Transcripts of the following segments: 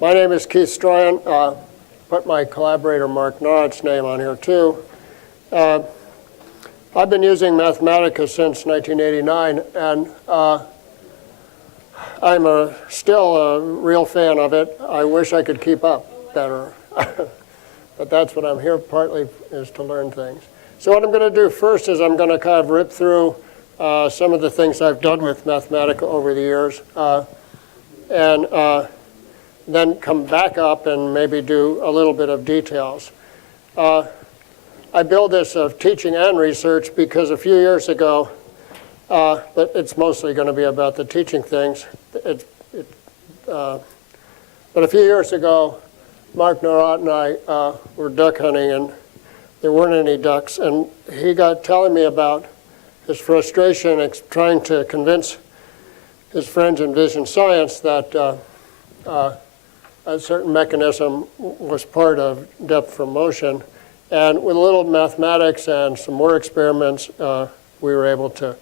My name is Keith Stroyan. Put my collaborator Mark Nod's name on here too. I've been using Mathematica since 1989, and I'm still a real fan of it. I wish I could keep up better, but that's what I'm here partly is to learn things. So what I'm going to do first is I'm going to kind of rip through some of the things I've done with Mathematica over the years, and then come back up and maybe do a little bit of details. I build this of teaching and research because a few years ago, but it's mostly going to be about the teaching things. But a few years ago, Mark Norot and I were duck hunting, and there weren't any ducks. And he got telling me about his frustration trying to convince his friends in vision science that a certain mechanism was part of depth from motion. And with a little mathematics and some more experiments, we were able to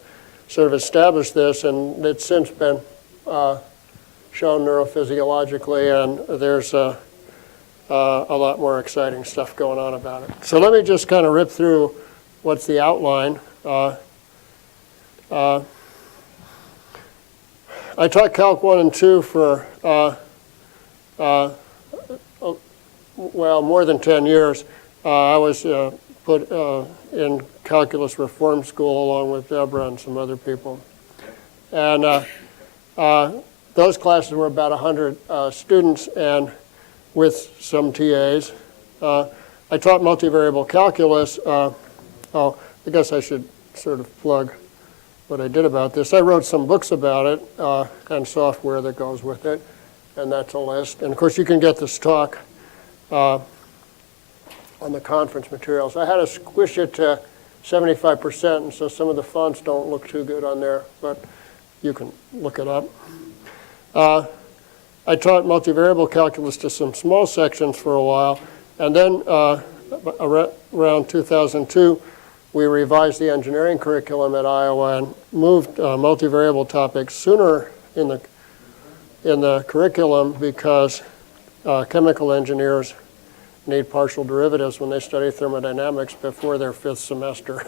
sort of establish this, and it's since been shown neurophysiologically, and there's a lot more exciting stuff going on about it. So let me just kind of rip through what's the outline. I taught Calc 1 and 2 for, well, more than 10 years. I was put in calculus reform school along with Deborah and some other people. And those classes were about 100 students and with some TAs. I taught multivariable calculus. I guess I should sort of plug what I did about this. I wrote some books about it and software that goes with it, and that's a list. And of course, you can get this talk on the conference materials. I had to squish it to 75%, and so some of the fonts don't look too good on there, but you can look it up. I taught multivariable calculus to some small sections for a while, and then around 2002, we revised the engineering curriculum at Iowa and moved multivariable topics sooner in the curriculum because chemical engineers need partial derivatives when they study thermodynamics before their 5th semester.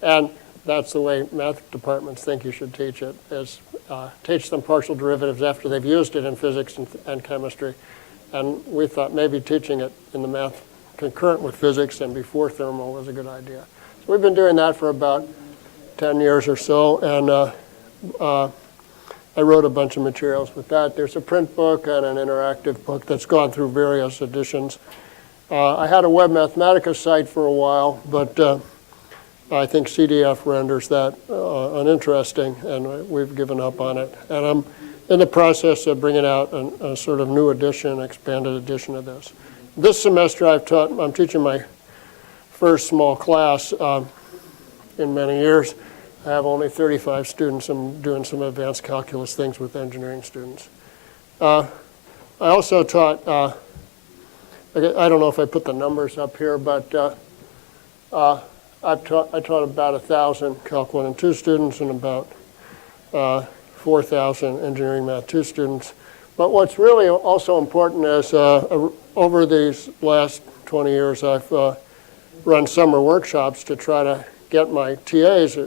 And that's the way math departments think you should teach it, is teach them partial derivatives after they've used it in physics and chemistry. And we thought maybe teaching it in the math concurrent with physics and before thermal was a good idea. So we've been doing that for about 10 years or so, and I wrote a bunch of materials with that. There's a print book and an interactive book that's gone through various editions. I had a web Mathematica site for a while, but I think CDF renders that uninteresting, and we've given up on it. And I'm in the process of bringing out a sort of new edition, expanded edition of this. This semester I'm teaching my first small class in many years. I have only 35 students. I'm doing some advanced calculus things with engineering students. I also taught I don't know if I put the numbers up here, but I taught about 1,000 Calc 1 and 2 students and about 4,000 Engineering Math 2 students. But what's really also important is over these last 20 years, I've run summer workshops to try to get my TAs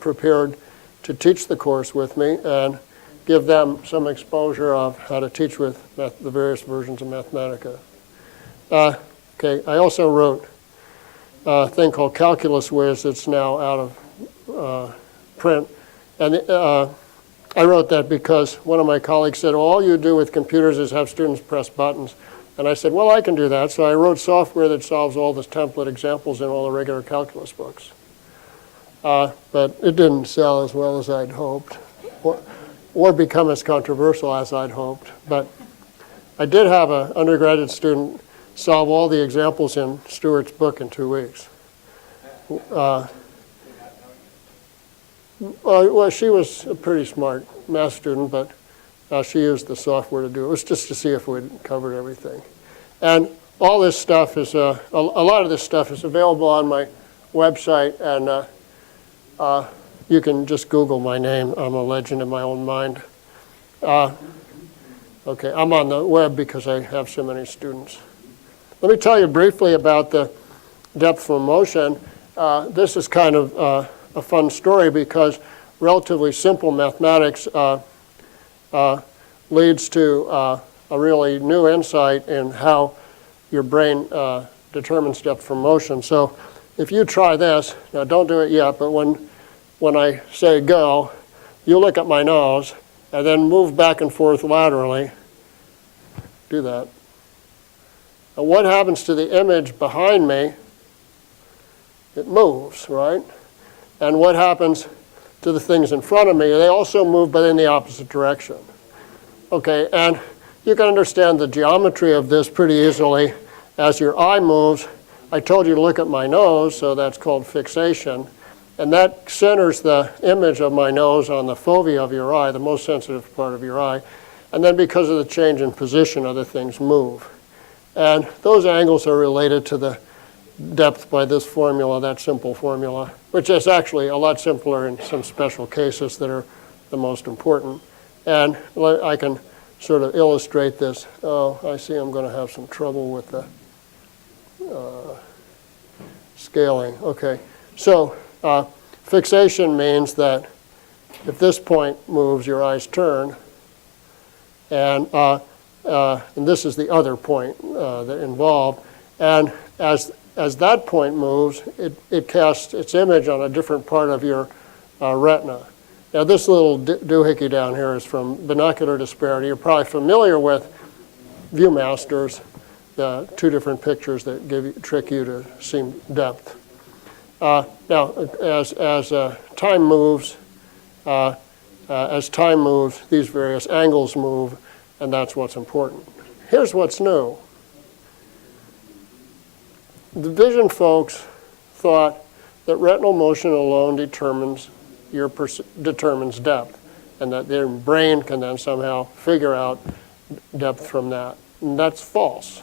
prepared to teach the course with me and give them some exposure of how to teach with the various versions of Mathematica. Okay, I also wrote a thing called Calculus Whiz that's now out of print. And I wrote that because one of my colleagues said, well, all you do with computers is have students press buttons. And I said, well, I can do that. So I wrote software that solves all the template examples in all the regular calculus books. But it didn't sell as well as I'd hoped, or become as controversial as I'd hoped. But I did have an undergraduate student solve all the examples in Stewart's book in 2 weeks. Well, she was a pretty smart math student, but she used the software to do it. It was just to see if we'd covered everything. And all this stuff is, a lot of this stuff is available on my website, and you can just Google my name. I'm a legend in my own mind. Okay, I'm on the web because I have so many students. Let me tell you briefly about the depth from motion. This is kind of a fun story because relatively simple mathematics leads to a really new insight in how your brain determines depth from motion. So if you try this, now don't do it yet, but when I say go, you look at my nose and then move back and forth laterally. Do that. And what happens to the image behind me? It moves, right? And what happens to the things in front of me? They also move, but in the opposite direction. Okay, and you can understand the geometry of this pretty easily as your eye moves. I told you to look at my nose, so that's called fixation. And that centers the image of my nose on the fovea of your eye, the most sensitive part of your eye. And then because of the change in position, other things move. And those angles are related to the depth by this formula, that simple formula, which is actually a lot simpler in some special cases that are the most important. And I can sort of illustrate this. Oh, I see I'm going to have some trouble with the scaling. Okay, so fixation means that if this point moves, your eyes turn. And this is the other point that involved. And as that point moves, it casts its image on a different part of your retina. Now, this little doohickey down here is from binocular disparity. You're probably familiar with Viewmaster's, the two different pictures that trick you to see depth. Now, as time moves, these various angles move, and that's what's important. Here's what's new. The vision folks thought that retinal motion alone determines depth, and that their brain can then somehow figure out depth from that. And that's false.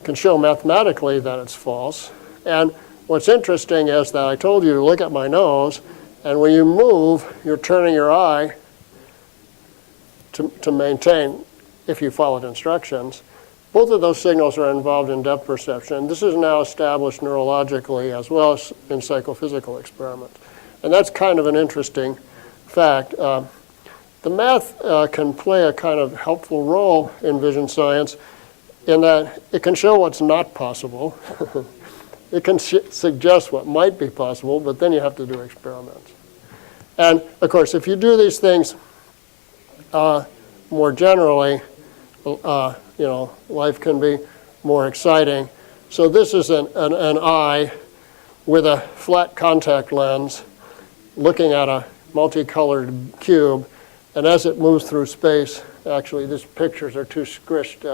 You can show mathematically that it's false. And what's interesting is that I told you to look at my nose, and when you move, you're turning your eye to maintain, if you followed instructions. Both of those signals are involved in depth perception. This is now established neurologically as well as in psychophysical experiments. And that's kind of an interesting fact. The math can play a kind of helpful role in vision science in that it can show what's not possible. It can suggest what might be possible, but then you have to do experiments. And of course, if you do these things more generally, life can be more exciting. So this is an eye with a flat contact lens looking at a multicolored cube. And as it moves through space, actually these pictures are too squished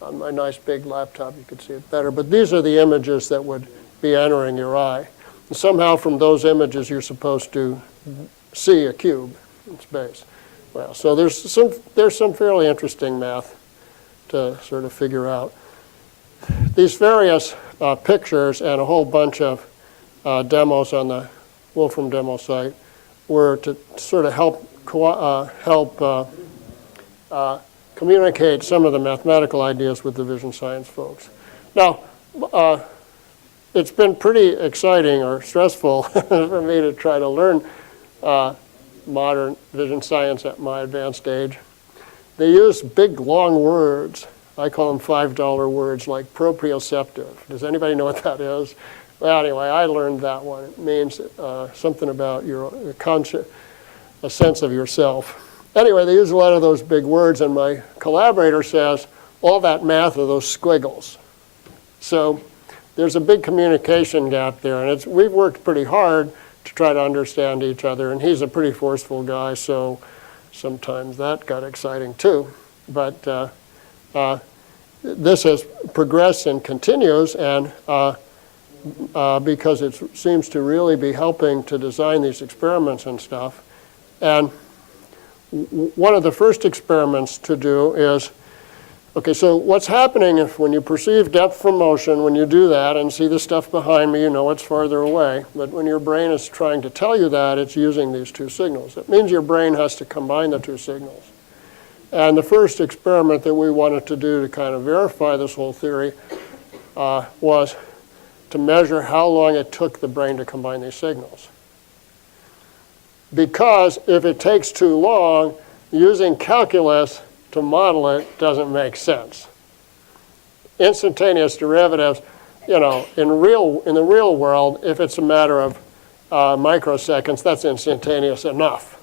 on my nice big laptop. You could see it better. But these are the images that would be entering your eye. And somehow from those images, you're supposed to see a cube in space. Well, so there's some fairly interesting math to sort of figure out. These various pictures and a whole bunch of demos on the Wolfram demo site were to sort of help communicate some of the mathematical ideas with the vision science folks. Now, it's been pretty exciting or stressful for me to try to learn modern vision science at my advanced age. They use big, long words. I call them $5 words like proprioceptive. Does anybody know what that is? Well, anyway, I learned that one. It means something about a sense of yourself. Anyway, they use a lot of those big words, and my collaborator says all that math are those squiggles. So there's a big communication gap there, and we've worked pretty hard to try to understand each other, and he's a pretty forceful guy, so sometimes that got exciting too. But this has progressed and continues, and because it seems to really be helping to design these experiments and stuff. And one of the first experiments to do is, okay, so what's happening when you perceive depth from motion, when you do that and see the stuff behind me, you know it's farther away. But when your brain is trying to tell you that, it's using these two signals. It means your brain has to combine the two signals. And the first experiment that we wanted to do to kind of verify this whole theory was to measure how long it took the brain to combine these signals. Because if it takes too long, using calculus to model it doesn't make sense. Instantaneous derivatives, in the real world, if it's a matter of microseconds, that's instantaneous enough.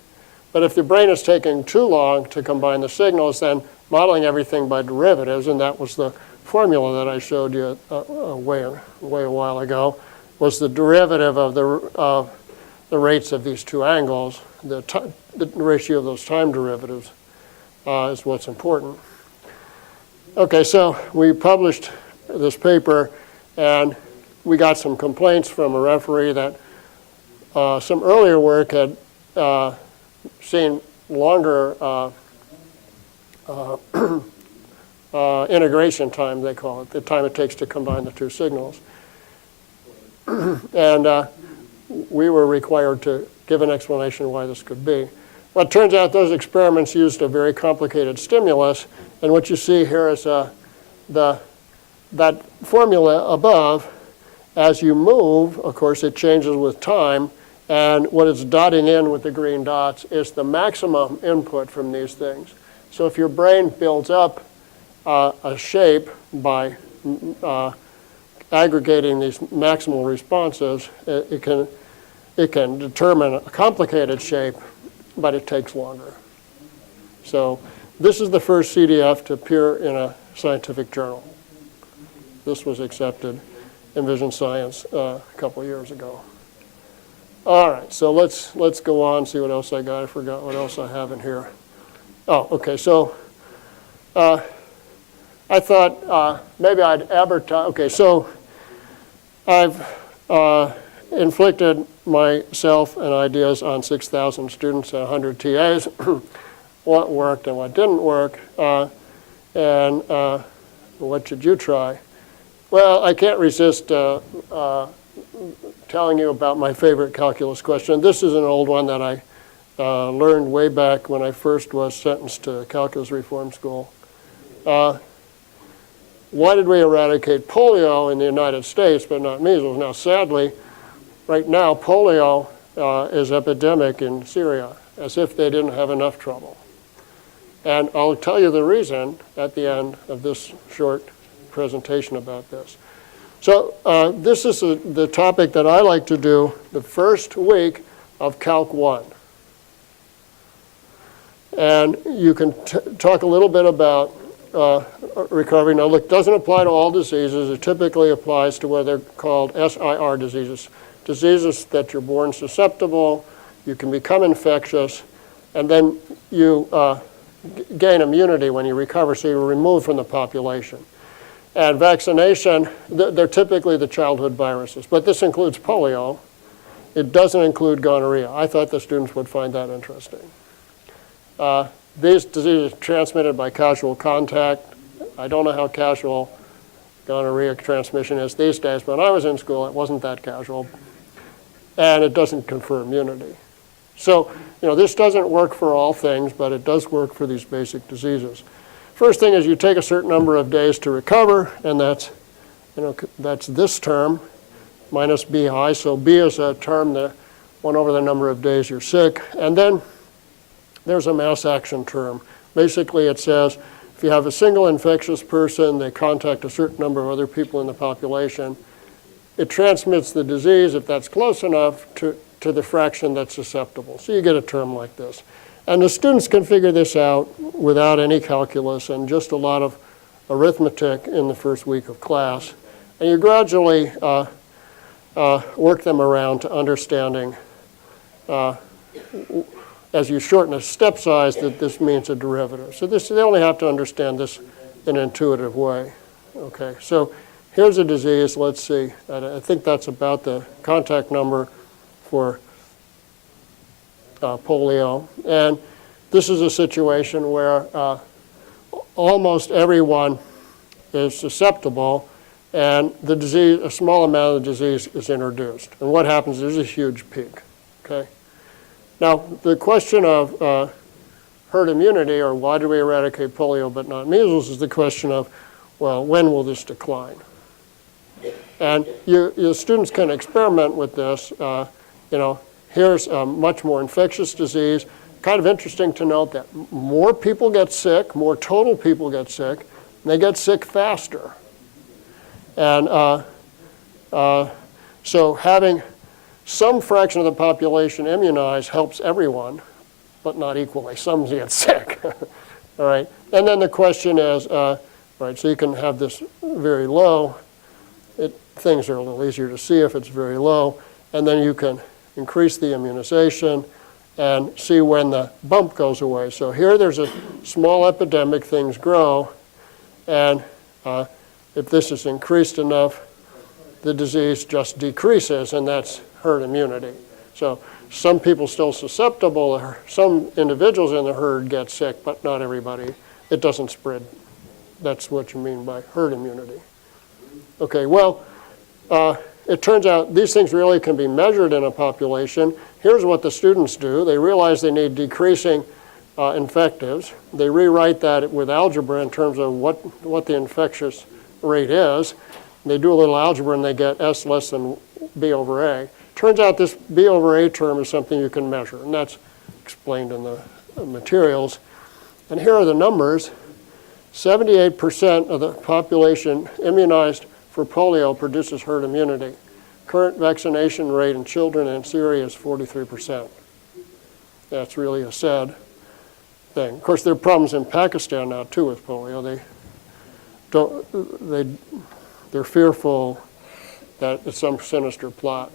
But if the brain is taking too long to combine the signals, then modeling everything by derivatives, and that was the formula that I showed you way a while ago, was the derivative of the rates of these two angles. The ratio of those time derivatives is what's important. Okay, so we published this paper, and we got some complaints from a referee that some earlier work had seen longer integration time, they call it, the time it takes to combine the two signals. And we were required to give an explanation why this could be. Well, it turns out those experiments used a very complicated stimulus, and what you see here is that formula above. As you move, of course, it changes with time, and what it's dotting in with the green dots is the maximum input from these things. So if your brain builds up a shape by aggregating these maximal responses, it can determine a complicated shape, but it takes longer. So this is the first CDF to appear in a scientific journal. This was accepted in Vision Science a couple of years ago. All right, so let's go on, see what else I got. I forgot what else I have in here. Oh, okay, so I thought maybe I'd advertise. Okay, so I've inflicted myself and ideas on 6,000 students and 100 TAs, what worked and what didn't work, and what should you try? Well, I can't resist telling you about my favorite calculus question. This is an old one that I learned way back when I first was sentenced to calculus reform school. Why did we eradicate polio in the United States but not measles? Now, sadly, right now, polio is epidemic in Syria, as if they didn't have enough trouble. And I'll tell you the reason at the end of this short presentation about this. So this is the topic that I like to do the first week of Calc 1. And you can talk a little bit about recovery. Now, look, it doesn't apply to all diseases. It typically applies to what they're called SIR diseases, diseases that you're born susceptible, you can become infectious, and then you gain immunity when you recover, so you're removed from the population. And vaccination, they're typically the childhood viruses, but this includes polio. It doesn't include gonorrhea. I thought the students would find that interesting. These diseases are transmitted by casual contact. I don't know how casual gonorrhea transmission is these days, but when I was in school, it wasn't that casual. And it doesn't confer immunity. So, this doesn't work for all things, but it does work for these basic diseases. First thing is you take a certain number of days to recover, and that's this term minus B high. So B is a term that 1 over the number of days you're sick. And then there's a mass action term. Basically, it says if you have a single infectious person, they contact a certain number of other people in the population, it transmits the disease, if that's close enough, to the fraction that's susceptible. So you get a term like this. And the students can figure this out without any calculus and just a lot of arithmetic in the first week of class. And you gradually work them around to understanding, as you shorten a step size, that this means a derivative. So they only have to understand this in an intuitive way. Okay, so here's a disease. Let's see. I think that's about the contact number for polio. And this is a situation where almost everyone is susceptible, and the disease, a small amount of the disease is introduced. And what happens is a huge peak. Okay. Now, the question of herd immunity, or why do we eradicate polio but not measles, is the question of, well, when will this decline? And your students can experiment with this. Here's a much more infectious disease. Kind of interesting to note that more people get sick, more total people get sick, and they get sick faster. And so having some fraction of the population immunized helps everyone, but not equally. Some get sick. All right. And then the question is, right, so you can have this very low. Things are a little easier to see if it's very low. And then you can increase the immunization and see when the bump goes away. So here there's a small epidemic, things grow, and if this is increased enough, the disease just decreases, and that's herd immunity. So some people still susceptible, some individuals in the herd get sick, but not everybody. It doesn't spread. That's what you mean by herd immunity. Okay, well, it turns out these things really can be measured in a population. Here's what the students do. They realize they need decreasing infectives. They rewrite that with algebra in terms of what the infectious rate is. They do a little algebra and they get S less than B over A. Turns out this B over A term is something you can measure, and that's explained in the materials. And here are the numbers. 78% of the population immunized for polio produces herd immunity. Current vaccination rate in children in Syria is 43%. That's really a sad thing. Of course, there are problems in Pakistan now too with polio. They're fearful that it's some sinister plot,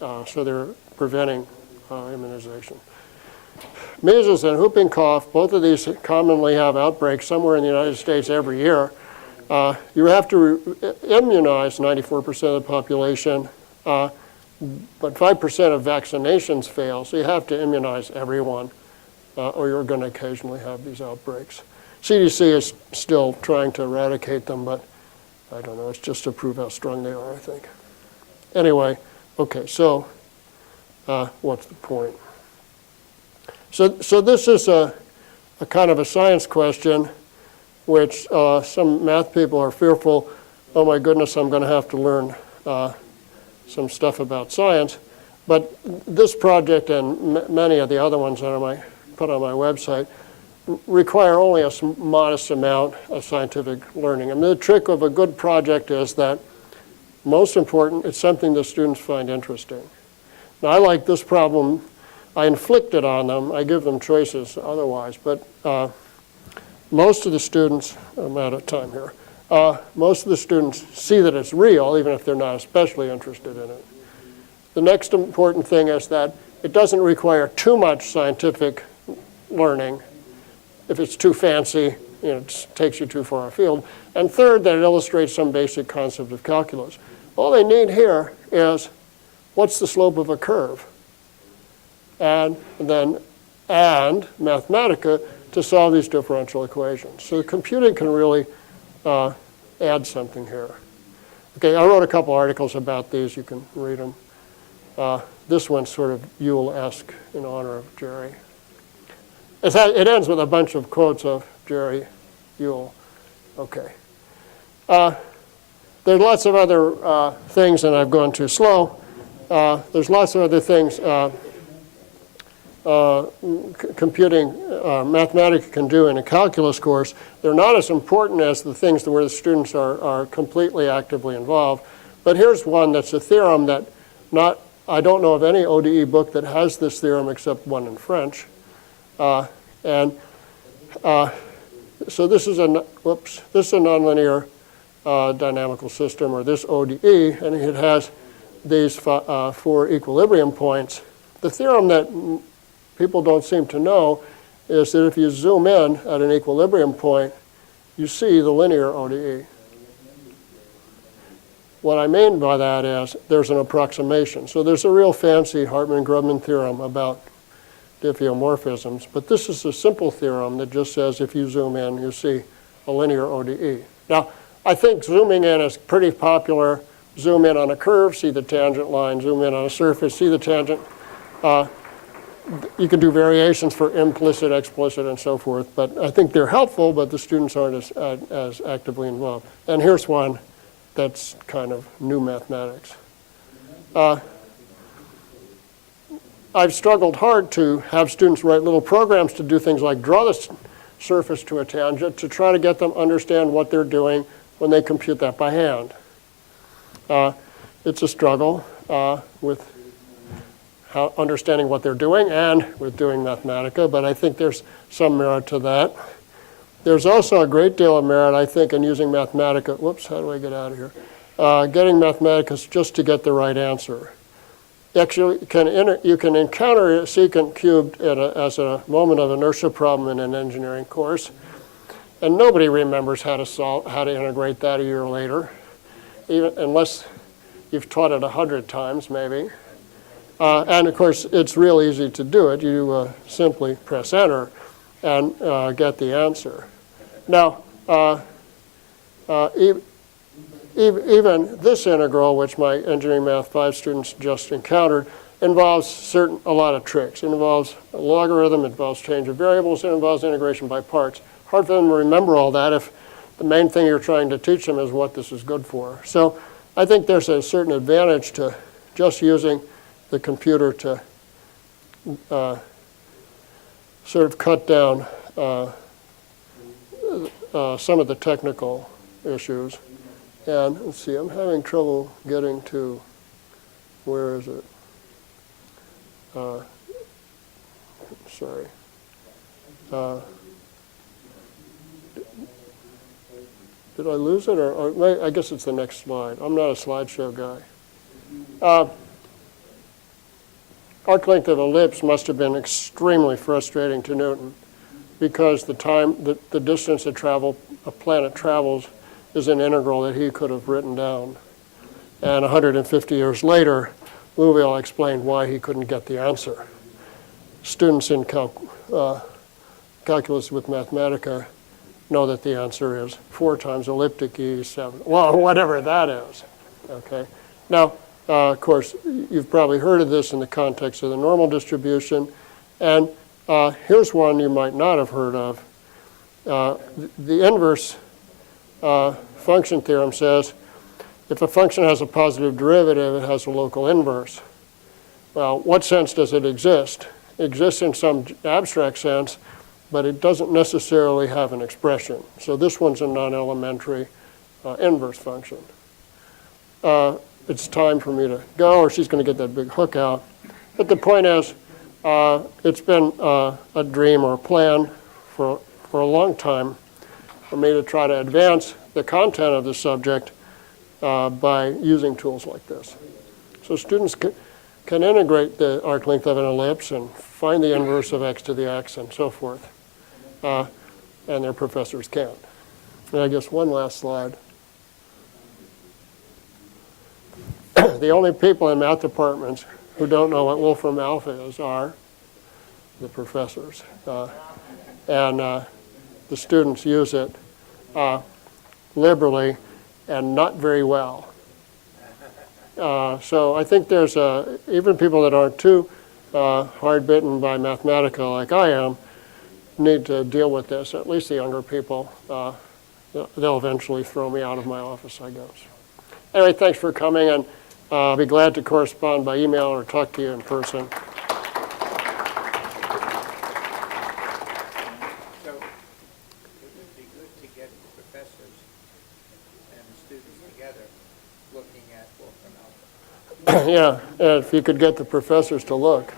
so they're preventing immunization. Measles and whooping cough, both of these commonly have outbreaks somewhere in the United States every year. You have to immunize 94% of the population, but 5% of vaccinations fail, so you have to immunize everyone, or you're going to occasionally have these outbreaks. CDC is still trying to eradicate them, but I don't know, it's just to prove how strong they are, I think. Anyway, okay, so what's the point? So this is a kind of a science question, which some math people are fearful, oh my goodness, I'm going to have to learn some stuff about science. But this project and many of the other ones that I put on my website require only a modest amount of scientific learning. I mean, the trick of a good project is that, most important, it's something the students find interesting. Now, I like this problem. I inflict it on them. I give them choices otherwise. But most of the students, I'm out of time here, most of the students see that it's real, even if they're not especially interested in it. The next important thing is that it doesn't require too much scientific learning. If it's too fancy, it takes you too far afield. And third, that it illustrates some basic concept of calculus. All they need here is, what's the slope of a curve? And then add Mathematica to solve these differential equations. So the computing can really add something here. Okay, I wrote a couple articles about these. You can read them. This one's sort of Yule-esque in honor of Jerry. It ends with a bunch of quotes of Jerry Yule. Okay. There's lots of other things, and I've gone too slow. There's lots of other things computing, Mathematica can do in a calculus course. They're not as important as the things where the students are completely actively involved. But here's one that's a theorem that I don't know of any ODE book that has this theorem except one in French. So this is a nonlinear dynamical system, or this ODE, and it has these 4 equilibrium points. The theorem that people don't seem to know is that if you zoom in at an equilibrium point, you see the linear ODE. What I mean by that is there's an approximation. So there's a real fancy Hartman-Grubman theorem about diffeomorphisms, but this is a simple theorem that just says if you zoom in, you see a linear ODE. Now, I think zooming in is pretty popular. Zoom in on a curve, see the tangent line. Zoom in on a surface, see the tangent. you can do variations for implicit, explicit, and so forth. But I think they're helpful, but the students aren't as actively involved. And here's one that's kind of new mathematics. I've struggled hard to have students write little programs to do things like draw the surface to a tangent to try to get them understand what they're doing when they compute that by hand. It's a struggle with understanding what they're doing and with doing Mathematica, but I think there's some merit to that. There's also a great deal of merit, I think, in using Mathematica. Whoops, how do I get out of here? Getting Mathematica just to get the right answer. Actually, you can encounter a secant cubed as a moment of inertia problem in an engineering course, and nobody remembers how to integrate that a year later, even unless you've taught it 100 times, maybe. And of course, it's real easy to do it. You simply press enter and get the answer. Now, even this integral, which my Engineering Math 5 students just encountered, involves a lot of tricks. It involves a logarithm, it involves change of variables, it involves integration by parts. Hard for them to remember all that if the main thing you're trying to teach them is what this is good for. So I think there's a certain advantage to just using the computer to sort of cut down some of the technical issues. And let's see, I'm having trouble getting to, where is it? Sorry. Did I lose it? Or I guess it's the next slide. I'm not a slideshow guy. Arc length of ellipse must have been extremely frustrating to Newton because the distance a planet travels is an integral that he could have written down. And 150 years later, Liouville explained why he couldn't get the answer. Students in calculus with Mathematica know that the answer is 4 times elliptic e 7. Well, whatever that is. Okay. Now, of course, you've probably heard of this in the context of the normal distribution. And here's one you might not have heard of. The inverse function theorem says if a function has a positive derivative, it has a local inverse. Well, what sense does it exist? It exists in some abstract sense, but it doesn't necessarily have an expression. So this one's a non-elementary inverse function. It's time for me to go, or she's going to get that big hook out. But the point is, it's been a dream or a plan for a long time for me to try to advance the content of the subject by using tools like this. So students can integrate the arc length of an ellipse and find the inverse of x to the x and so forth. And their professors can't. And I guess one last slide. The only people in math departments who don't know what Wolfram alpha is are the professors. And the students use it liberally and not very well. So I think there's even people that aren't too hard-bitten by Mathematica like I am need to deal with this. At least the younger people, they'll eventually throw me out of my office, I guess. Anyway, thanks for coming, and I'll be glad to correspond by email or talk to you in person. Yeah, if you could get the professors to look.